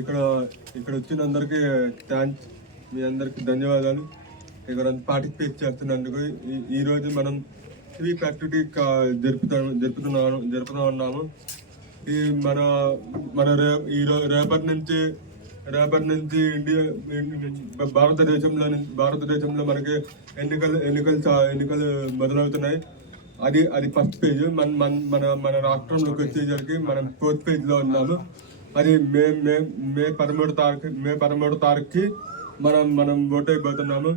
ఇక్కడ ఇక్కడ వచ్చిన అందరికి థ్యాంక్స్, మీ అందరికి ధన్యవాదాలు. ఇక్కడ పార్టిసిపేట్ చేస్తున్నందుకు. ఈ రోజు మనం సివిక్ యాక్టివిటీ జరుపుతూ ఉన్నాము. ఈ మన మన రేపటి నుంచి ఇండియా భారతదేశంలో మనకి ఎన్నికలు మొదలవుతున్నాయి. అది ఫస్ట్ పేజ్. మన రాష్ట్రంలోకి వచ్చేసరికి మనం 4th పేజ్ లో ఉన్నాము. అది మే 13 తారీఖుకి మనం ఓట్ అయిపోతున్నాము.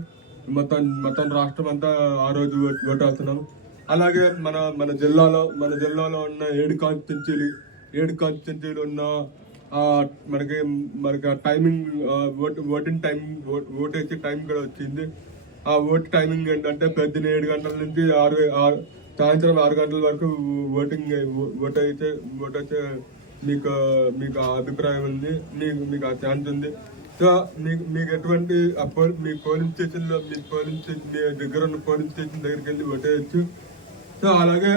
మొత్తం రాష్ట్రం అంతా ఆ రోజు ఓట్ అవుతున్నాము. అలాగే మన జిల్లాలో ఉన్న 7 కాన్స్టిట్యున్సీలు ఉన్న మనకి టైమింగ్, ఓటింగ్ టైం, ఓట్ వేసే టైం కూడా వచ్చింది. ఆ ఓట్ టైమింగ్ ఏంటంటే పొద్దున్న 7 గంటల నుంచి సాయంత్రం 6 గంటల వరకు ఓట్ అయితే మీకు అభిప్రాయం ఉంది, మీకు ఆ ఛాన్స్ ఉంది. సో మీకు ఎటువంటి మీ పోలింగ్ స్టేషన్లో మీ దగ్గర ఉన్న పోలింగ్ స్టేషన్ దగ్గరికి వెళ్ళి ఓట్ వేయచ్చు. సో అలాగే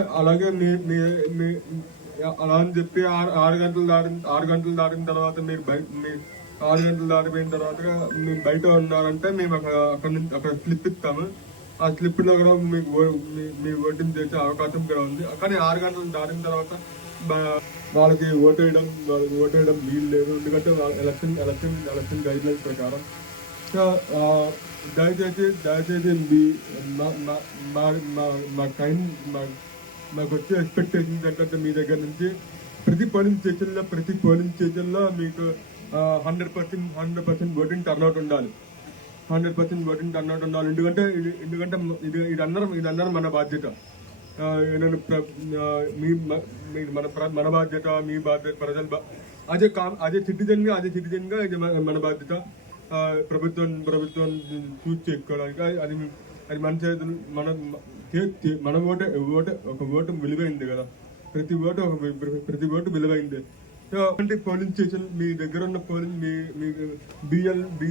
మీ అలా అని చెప్పి 6 గంటలు దాటిన తర్వాత మీరు 6 గంటలు దాటిపోయిన తర్వాత మీరు బయట ఉన్నారంటే మేము అక్కడ స్లిప్ ఇస్తాము. ఆ స్లిప్ లో కూడా మీ ఓటింగ్ చేసే అవకాశం కూడా ఉంది. కానీ 6 గంటలు దాటిన తర్వాత వాళ్ళకి ఓటేయడం వీలు లేదు, ఎందుకంటే ఎలక్షన్ గైడ్ లైన్స్ ప్రకారం. సో దయచేసి మాకు వచ్చే ఎక్స్పెక్టేషన్స్ ఏంటంటే మీ దగ్గర నుంచి ప్రతి పోలింగ్ స్టేషన్లో మీకు 100% ఓటింగ్ టర్న్అవుట్ ఉండాలి. 100% ఓటింగ్ టర్న్అవుట్ ఉండాలి. ఎందుకంటే ఇది అందరం మన బాధ్యత. మన బాధ్యత, మీ బాధ్యత, ప్రజల అదే సిటిజన్ గా ఇది మన బాధ్యత. ప్రభుత్వం చూస్ చేసుకోవడానికి అది మన చేతులు. మన ఒక ఓటు విలువైంది కదా. ప్రతి ఓటు విలువైంది. సో పోలింగ్ స్టేషన్ మీ దగ్గర ఉన్న పోలింగ్ మీ